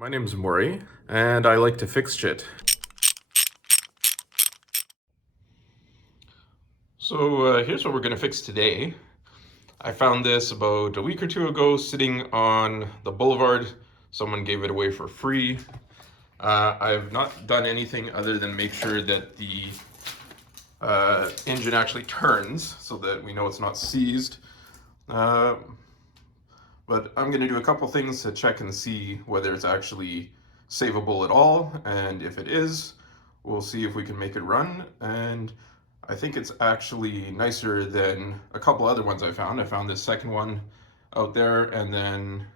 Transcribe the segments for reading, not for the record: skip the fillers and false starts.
My name's Maury, and I like to fix shit. So here's what we're gonna fix today. I found this about a week or two ago sitting on the boulevard. Someone gave it away for free. I've not done anything other than make sure that the engine actually turns so that we know it's not seized. But I'm going to do a couple things to check and see whether it's actually savable at all, and if it is, we'll see if we can make it run. And I think it's actually nicer than a couple other ones I found. I found this second one out there, and then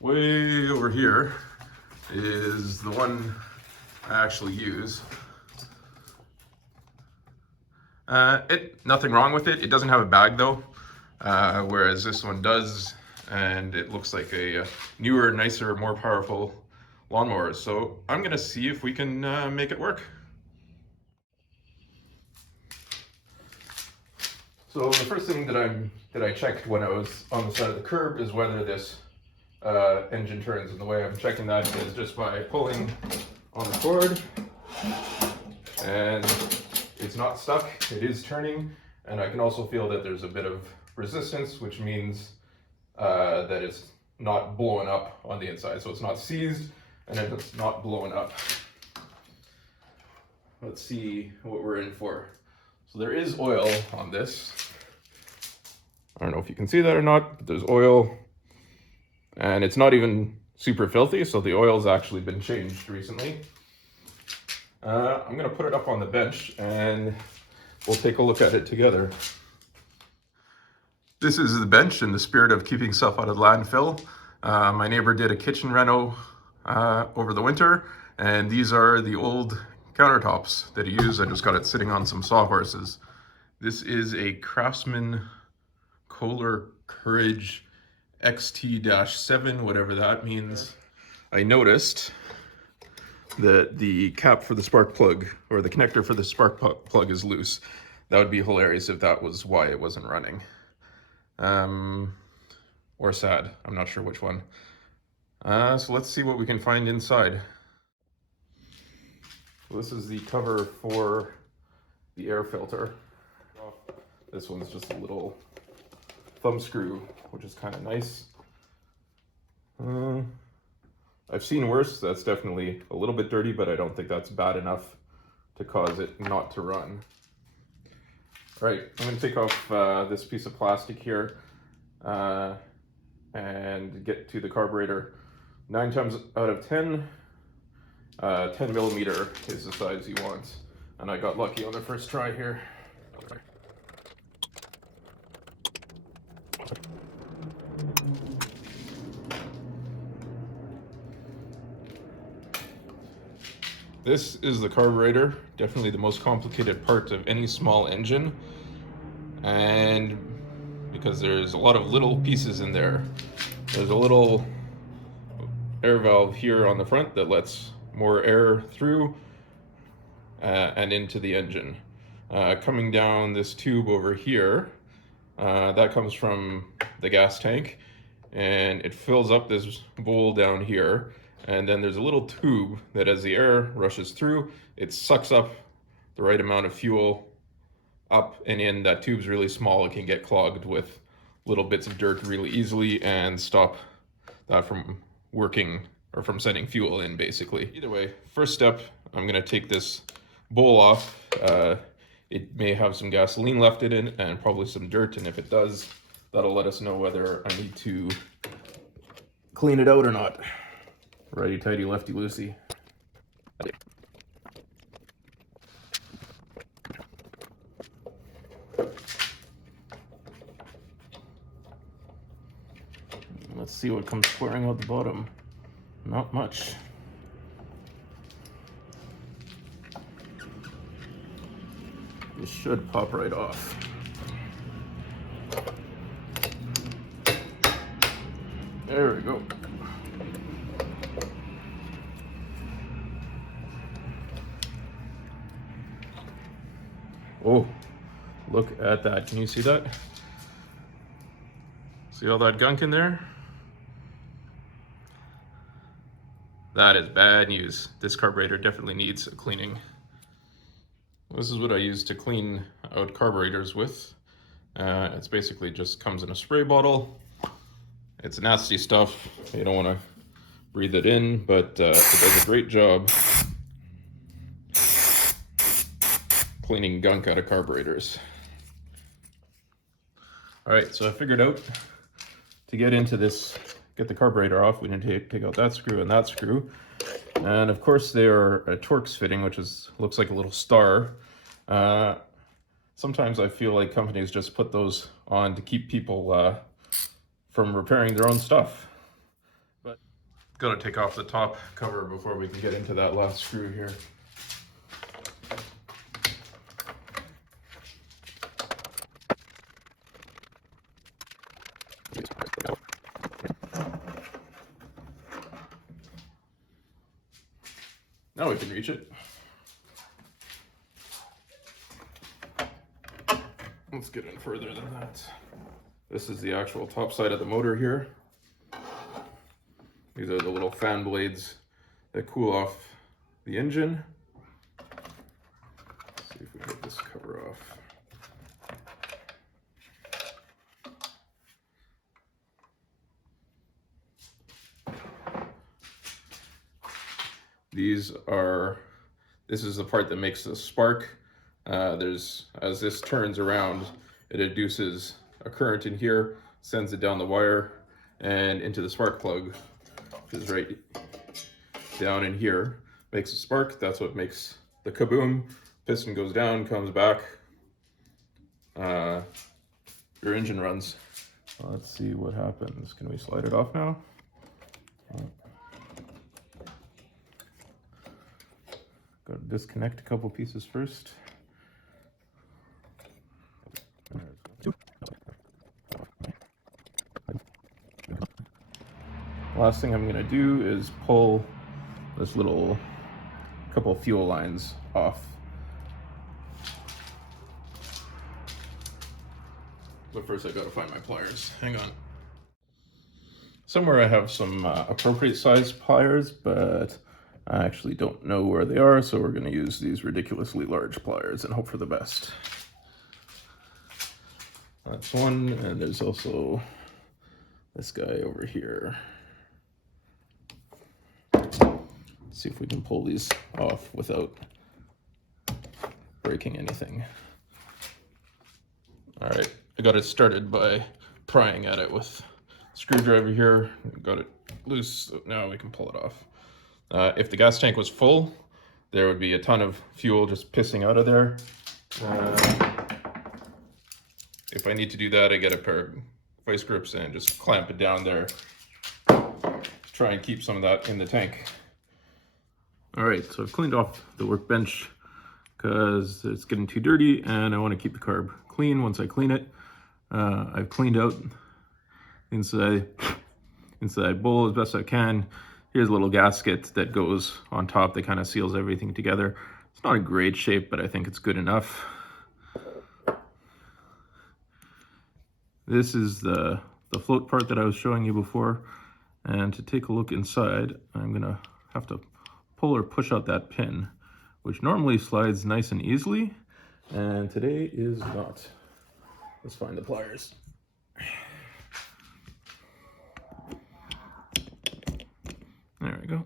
way over here is the one I actually use. Nothing wrong with it. It doesn't have a bag though, whereas this one does, and it looks like a newer, nicer, more powerful lawnmower. So I'm gonna see if we can make it work. So the first thing that I checked when I was on the side of the curb is whether this engine turns, and the way I'm checking that is just by pulling on the cord, and it's not stuck, it is turning, and I can also feel that there's a bit of resistance, which means that it's not blowing up on the inside. So it's not seized, and it's not blowing up. Let's see what we're in for. So there is oil on this. I don't know if you can see that or not, but there's oil, and it's not even super filthy, so the oil's actually been changed recently. I'm gonna put it up on the bench and we'll take a look at it together. This is the bench in the spirit of keeping stuff out of landfill. My neighbor did a kitchen reno over the winter, and these are the old countertops that he used. I just got it sitting on some sawhorses. This is a Craftsman Kohler Courage XT-7, whatever that means. I noticed that the cap for the spark plug, or the connector for the spark plug, is loose. That would be hilarious if that was why it wasn't running. Or sad, I'm not sure which one. So let's see what we can find inside. So this is the cover for the air filter. This one's just a little thumb screw, which is kind of nice. I've seen worse. That's definitely a little bit dirty, but I don't think that's bad enough to cause it not to run. All right, I'm gonna take off this piece of plastic here and get to the carburetor. 9 times out of 10, 10 millimeter is the size he wants. And I got lucky on the first try here. This is the carburetor, definitely the most complicated part of any small engine. And because there's a lot of little pieces in there. There's a little air valve here on the front that lets more air through and into the engine. Coming down this tube over here, that comes from the gas tank, and it fills up this bowl down here. And then there's a little tube that, as the air rushes through, it sucks up the right amount of fuel up and in. That tube's really small. It can get clogged with little bits of dirt really easily and stop that from working, or from sending fuel in, basically. Either way, first step, I'm gonna take this bowl off. It may have some gasoline left in it and probably some dirt, and if it does, that'll let us know whether I need to clean it out or not. Righty tighty, lefty loosey. Let's see what comes pouring out the bottom. Not much. This should pop right off. There we go. Oh, look at that. Can you see that? See all that gunk in there? That is bad news. This carburetor definitely needs a cleaning. This is what I use to clean out carburetors with. It's basically just comes in a spray bottle. It's nasty stuff. You don't want to breathe it in, but it does a great job cleaning gunk out of carburetors. All right, so I figured out to get into this, get the carburetor off, we need to take out that screw and that screw. And of course they are a Torx fitting, which looks like a little star. Sometimes I feel like companies just put those on to keep people from repairing their own stuff. But gotta take off the top cover before we can get into that last screw here. Now we can reach it. Let's get in further than that. This is the actual top side of the motor here. These are the little fan blades that cool off the engine. Let's see if we get this cover off. This is the part that makes the spark. As this turns around, it induces a current in here, sends it down the wire and into the spark plug, which is right down in here. Makes a spark, that's what makes the kaboom. Piston goes down, comes back, your engine runs. Let's see what happens. Can we slide it off now? Got to disconnect a couple pieces first. Last thing I'm going to do is pull this little couple of fuel lines off. But first I got to find my pliers. Hang on. Somewhere I have some appropriate sized pliers, but I actually don't know where they are, so we're going to use these ridiculously large pliers and hope for the best. That's one, and there's also this guy over here. Let's see if we can pull these off without breaking anything. All right, I got it started by prying at it with a screwdriver here. Got it loose, so now we can pull it off. If the gas tank was full, there would be a ton of fuel just pissing out of there. If I need to do that, I get a pair of vice grips and just clamp it down there to try and keep some of that in the tank. All right, so I've cleaned off the workbench because it's getting too dirty and I want to keep the carb clean once I clean it. I've cleaned out inside bowl as best I can. Here's a little gasket that goes on top that kind of seals everything together. It's not a great shape, but I think it's good enough. This is the float part that I was showing you before. And to take a look inside, I'm gonna have to pull or push out that pin, which normally slides nice and easily, and today is not. Let's find the pliers. There we go.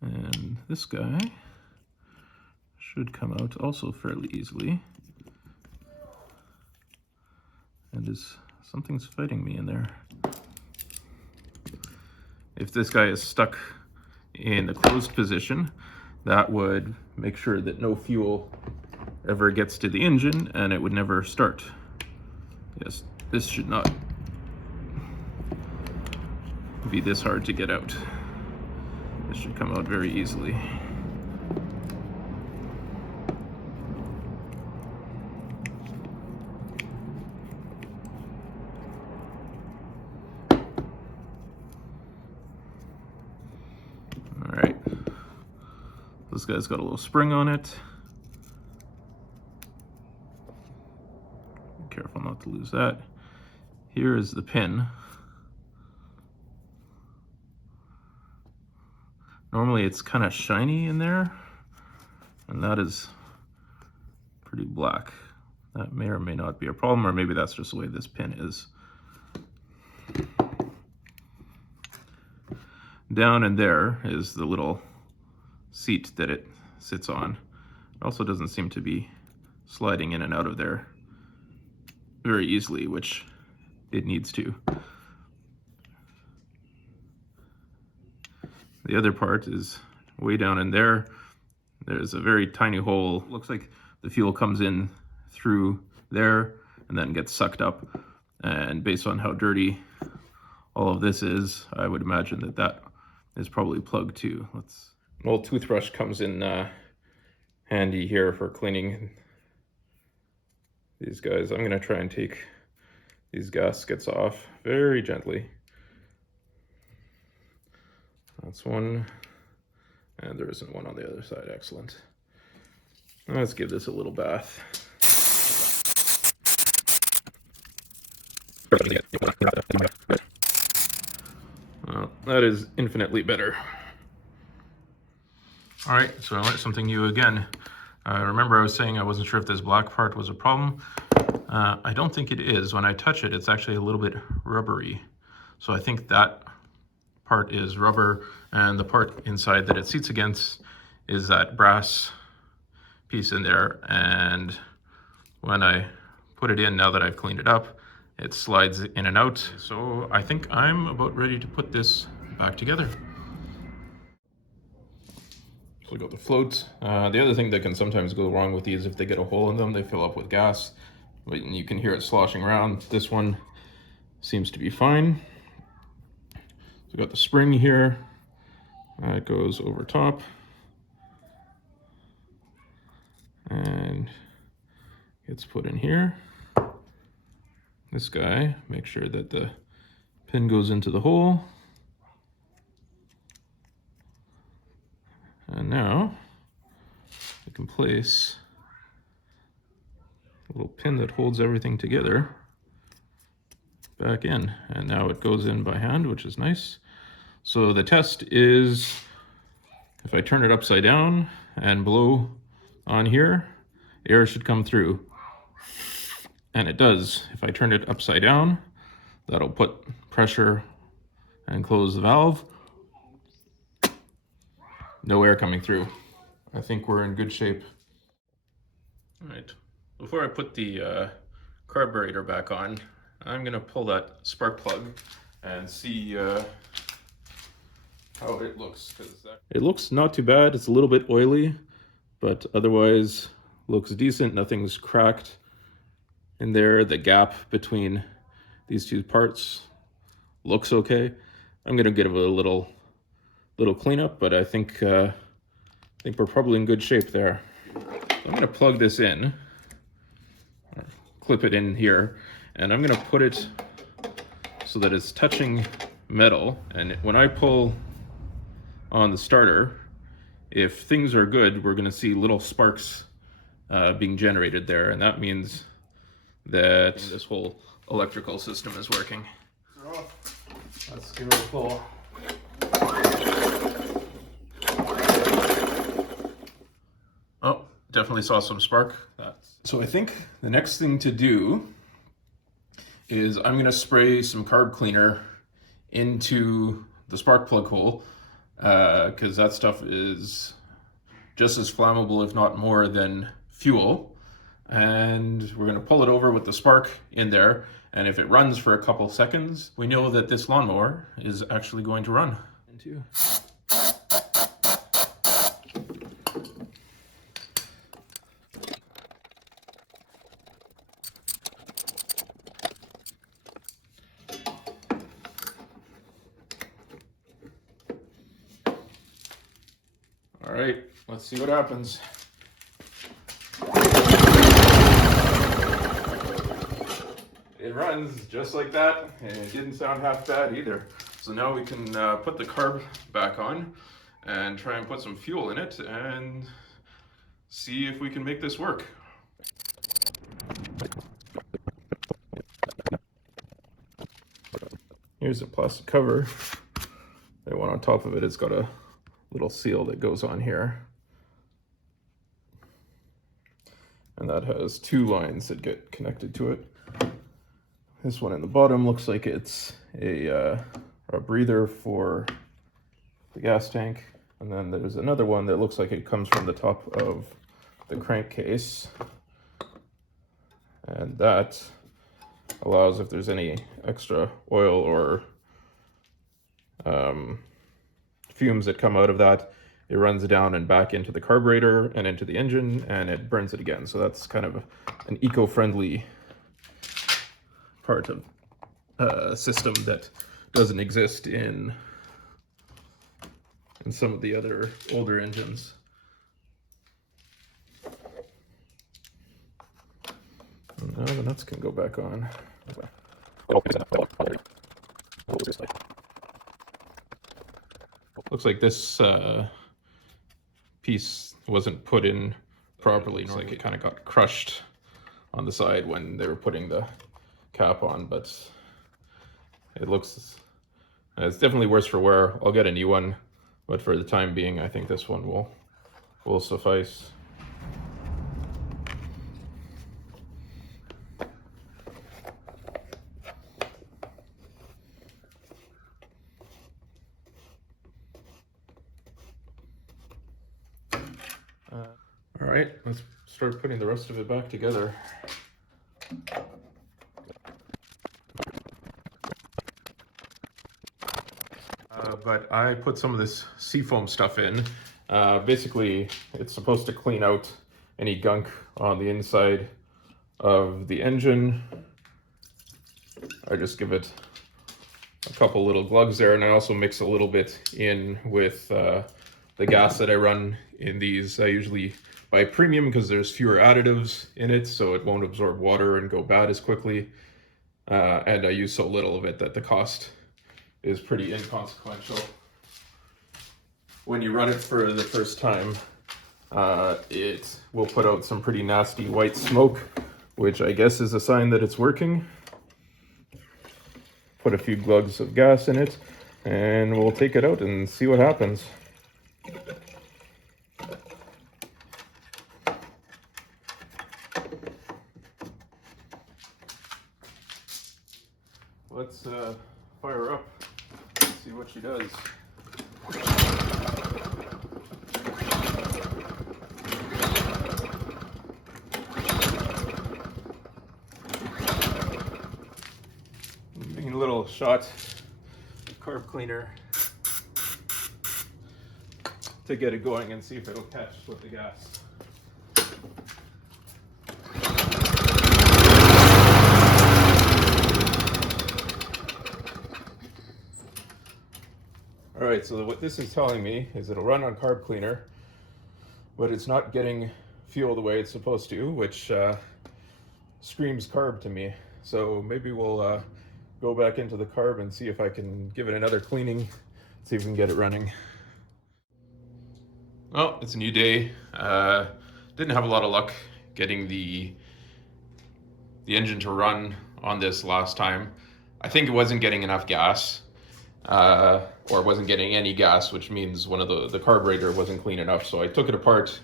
And this guy should come out also fairly easily. And something's fighting me in there. If this guy is stuck in the closed position, that would make sure that no fuel ever gets to the engine and it would never start. Yes, this should not be this hard to get out. This should come out very easily. All right, this guy's got a little spring on it. Be careful not to lose that. Here is the pin. Normally it's kind of shiny in there, and that is pretty black. That may or may not be a problem, or maybe that's just the way this pin is. Down in there is the little seat that it sits on. It also doesn't seem to be sliding in and out of there very easily, which it needs to. The other part is way down in there. There's a very tiny hole. Looks like the fuel comes in through there and then gets sucked up. And based on how dirty all of this is, I would imagine that that is probably plugged too. An old toothbrush comes in handy here for cleaning these guys. I'm going to try and take these gaskets off very gently. That's one, and there isn't one on the other side. Excellent. Let's give this a little bath. Well, that is infinitely better. All right, so I learned something new again. Remember I was saying I wasn't sure if this black part was a problem. I don't think it is. When I touch it, it's actually a little bit rubbery. So I think that part is rubber, and the part inside that it seats against is that brass piece in there. And when I put it in, now that I've cleaned it up, it slides in and out. So I think I'm about ready to put this back together. So we got the float. The other thing that can sometimes go wrong with these, if they get a hole in them, they fill up with gas, but you can hear it sloshing around. This one seems to be fine. So we got the spring here. It goes over top. And gets put in here. This guy, make sure that the pin goes into the hole. And now I can place a little pin that holds everything together back in. And now it goes in by hand, which is nice. So the test is if I turn it upside down and blow on here, air should come through. And it does. If I turn it upside down, that'll put pressure and close the valve. No air coming through. I think we're in good shape. All right, before I put the carburetor back on, I'm gonna pull that spark plug and see how it looks. It looks not too bad. It's a little bit oily, but otherwise looks decent. Nothing's cracked in there. The gap between these two parts looks okay. I'm gonna give it a little cleanup, but I think we're probably in good shape there. I'm gonna plug this in, clip it in here, and I'm gonna put it so that it's touching metal. And when I pull on the starter, if things are good, we're gonna see little sparks being generated there, and that means that this whole electrical system is working. Let's give it a pull. Oh, definitely saw some spark. So I think the next thing to do is I'm gonna spray some carb cleaner into the spark plug hole, because that stuff is just as flammable, if not more, than fuel. And we're gonna pull it over with the spark in there, and if it runs for a couple seconds, we know that this lawnmower is actually going to run. All right, let's see what happens. It runs just like that, and it didn't sound half bad either. So now we can put the carb back on and try and put some fuel in it and see if we can make this work. Here's a plastic cover. The one on top of it, it's got a little seal that goes on here. And that has two lines that get connected to it. This one in the bottom looks like it's a breather for the gas tank. And then there's another one that looks like it comes from the top of the crankcase. And that allows, if there's any extra oil or fumes that come out of that, it runs down and back into the carburetor and into the engine, and it burns it again. So that's kind of an eco-friendly part of a system that doesn't exist in some of the other older engines. And now the nuts can go back on. Looks like this piece wasn't put in properly. It's like it kind of got crushed on the side when they were putting the cap on, but it looks, it's definitely worse for wear. I'll get a new one, but for the time being, I think this one will suffice. All right, let's start putting the rest of it back together. But I put some of this seafoam stuff in. Basically, it's supposed to clean out any gunk on the inside of the engine. I just give it a couple little glugs there, and I also mix a little bit in with the gas that I run in these. I usually buy premium because there's fewer additives in it, so it won't absorb water and go bad as quickly. And I use so little of it that the cost is pretty inconsequential. When you run it for the first time, it will put out some pretty nasty white smoke, which I guess is a sign that it's working. Put a few glugs of gas in it, and we'll take it out and see what happens. Let's fire her up, see what she does. Giving a little shot of carb cleaner to get it going and see if it'll catch with the gas. All right, so what this is telling me is it'll run on carb cleaner, but it's not getting fuel the way it's supposed to, which screams carb to me. So maybe we'll go back into the carb and see if I can give it another cleaning, see if we can get it running. Well, it's a new day. Didn't have a lot of luck getting the engine to run on this last time. I think it wasn't getting enough gas. Or wasn't getting any gas, which means one of the carburetor wasn't clean enough. So I took it apart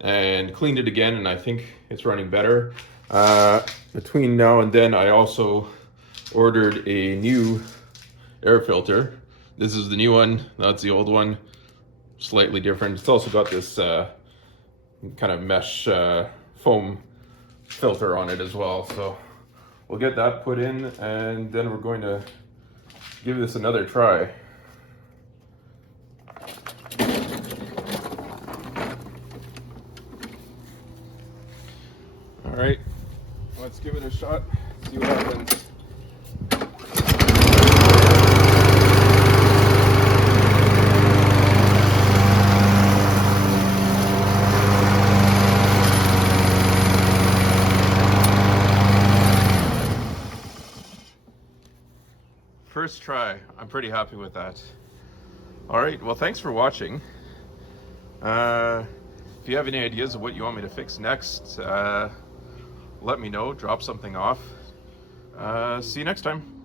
and cleaned it again, and I think it's running better. Between now and then, I also ordered a new air filter. This is the new one, that's the old one. Slightly different. It's also got this kind of mesh foam filter on it as well. So we'll get that put in, and then we're going to give this another try. All right, let's give it a shot, see what happens. First try, I'm pretty happy with that. All right, well, thanks for watching. If you have any ideas of what you want me to fix next, let me know, drop something off. See you next time.